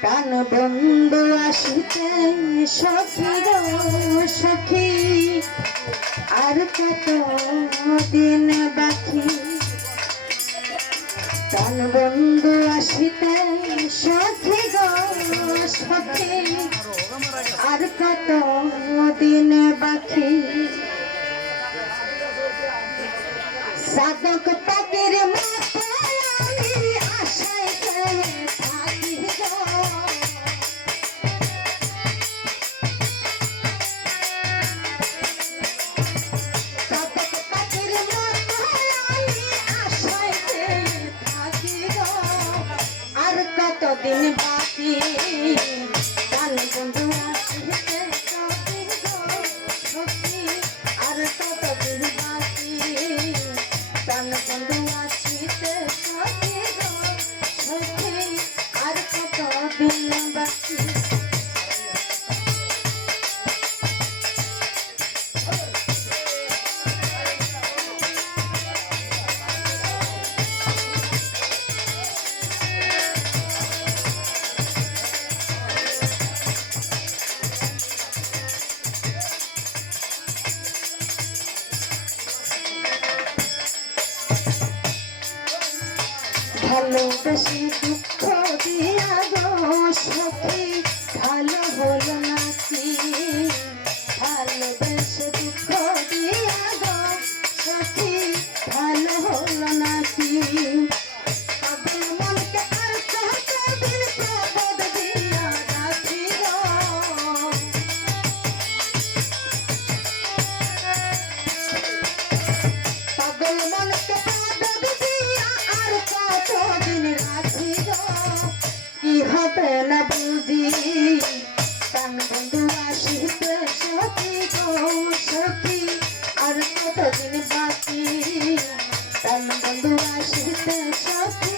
প্রাণ বন্ধু আসিতে সখীর সখী। আর কত দিন বাকি? প্রাণ বন্ধু আসিতে সখী গো সখী। আর কত দিন বাকি? সাধক পাকের মা ভালোবেসে দুঃখ দিয়া গো সখী হতো না বুঝি, কান বন্ধু আসিতে সতী গো সতী আর কতদিন বাকি? কান বন্ধু আসিতে সতী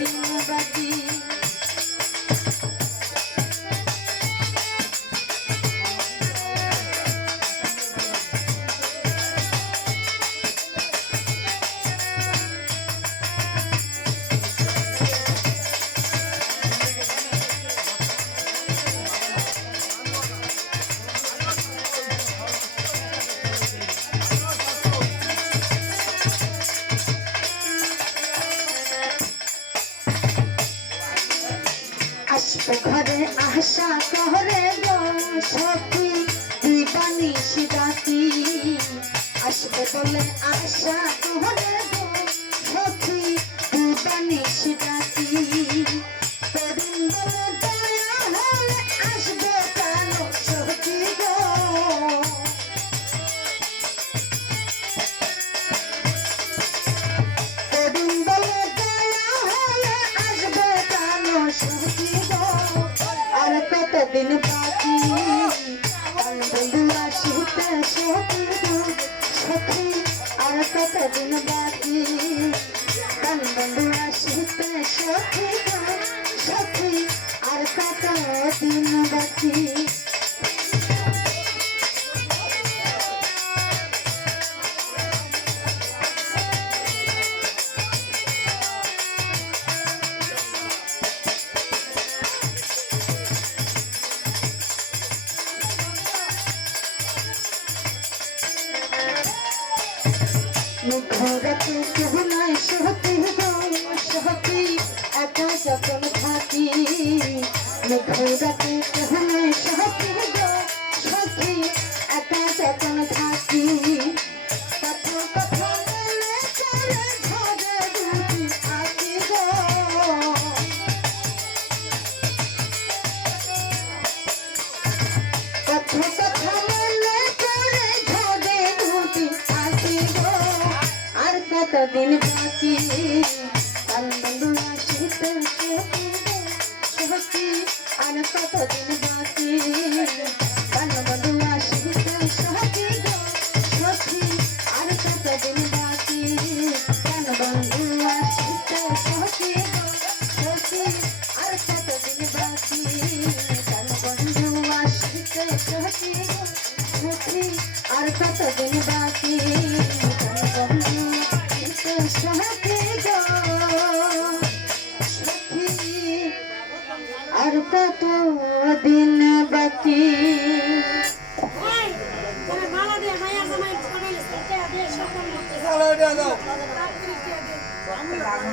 哎呀！আশা করে সখী দিবানি সিদাকি আসবে বলে আশা করে কতদিন বাকি। বন্ধুয়া চিন্তা সখী আর কতদিন বাকি কান বন্ধুয়া চিন্তা সখী সখী আর কতদিন বাকি। মুখরাতে কেহ নাই সহতি সহতি মুখরাতে কতদিন বাকি? আনন্দ আসিতে সহকি আর কতদিন বাকি? আনন্দ আসিতে সহকি গো সখী আর কতদিন বাকি? বন্ধু আসিতে সখী গো সখী আর কতদিন বাকি? বন্ধু আসিতে সখী গো সখী আর কতদিন বাকি? আর কত দিন বাকি।